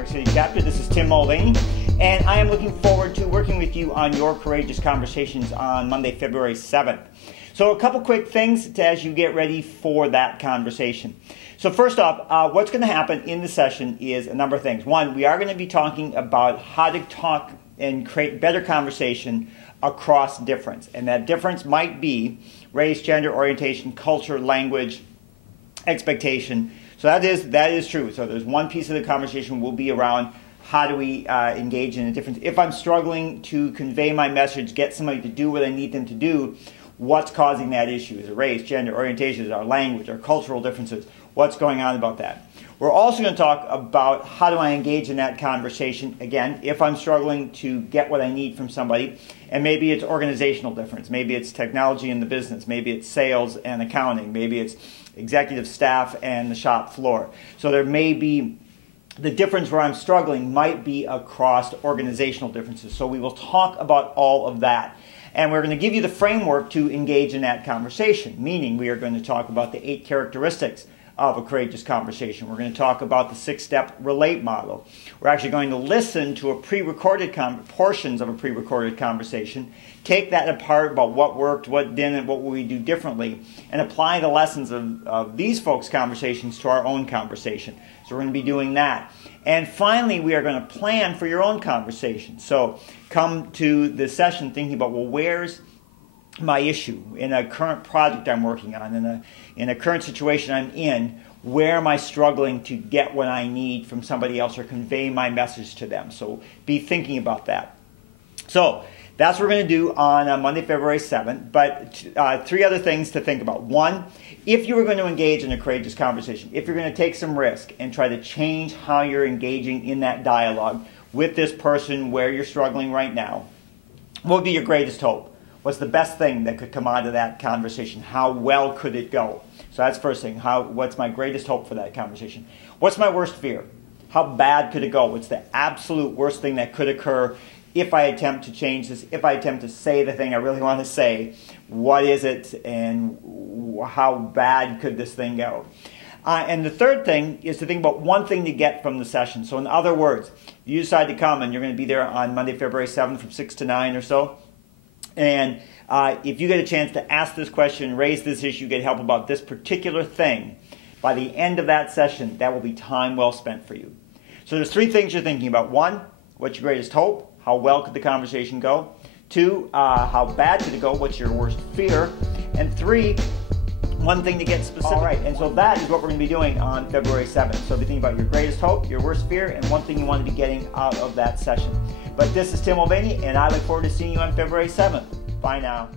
York City chapter. This is Tim Mulvaney, and I am looking forward to working with you on your Courageous Conversations on Monday, February 7th. So a couple quick things as you get ready for that conversation. So first off, what's going to happen in the session is a number of things. One, we are going to be talking about how to talk and create better conversation across difference. And that difference might be race, gender, orientation, culture, language, expectation. So that is true. So there's one piece of the conversation will be around how do we engage in a difference. If I'm struggling to convey my message, get somebody to do what I need them to do, what's causing that issue? Is it race, gender, orientation, is it our language, our cultural differences? What's going on about that? We're also going to talk about how do I engage in that conversation, again, if I'm struggling to get what I need from somebody, and maybe it's organizational difference, maybe it's technology in the business, maybe it's sales and accounting, maybe it's executive staff and the shop floor. So there may be the difference where I'm struggling might be across organizational differences. So we will talk about all of that. And we're going to give you the framework to engage in that conversation, meaning we are going to talk about the 8 characteristics of a courageous conversation. We're going to talk about the 6-step relate model. We're actually going to listen to a pre-recorded portions of a pre-recorded conversation, take that apart about what worked, what didn't, what will we do differently, and apply the lessons of these folks' conversations to our own conversation. So we're going to be doing that. And finally, we are going to plan for your own conversation. So come to the session thinking about, well, where's my issue in a current project I'm working on, in a current situation I'm in, where am I struggling to get what I need from somebody else or convey my message to them? So be thinking about that. So that's what we're going to do on Monday, February 7th. But 3 other things to think about. One, if you were going to engage in a courageous conversation, if you're going to take some risk and try to change how you're engaging in that dialogue with this person where you're struggling right now, what would be your greatest hope? What's the best thing that could come out of that conversation? How well could it go? So that's first thing. What's my greatest hope for that conversation? What's my worst fear? How bad could it go? What's the absolute worst thing that could occur if I attempt to change this, if I attempt to say the thing I really want to say? What is it, and how bad could this thing go? And the third thing is to think about one thing to get from the session. So in other words, you decide to come, and you're going to be there on Monday, February 7th from 6 to 9 or so. And if you get a chance to ask this question, raise this issue, get help about this particular thing, by the end of that session, that will be time well spent for you. So there's 3 things you're thinking about. 1, what's your greatest hope? How well could the conversation go? 2, how bad could it go? What's your worst fear? And 3, one thing to get specific. All right, and so that is what we're going to be doing on February 7th. So be thinking about your greatest hope, your worst fear, and one thing you want to be getting out of that session. But this is Tim Mulvaney, and I look forward to seeing you on February 7th. Bye now.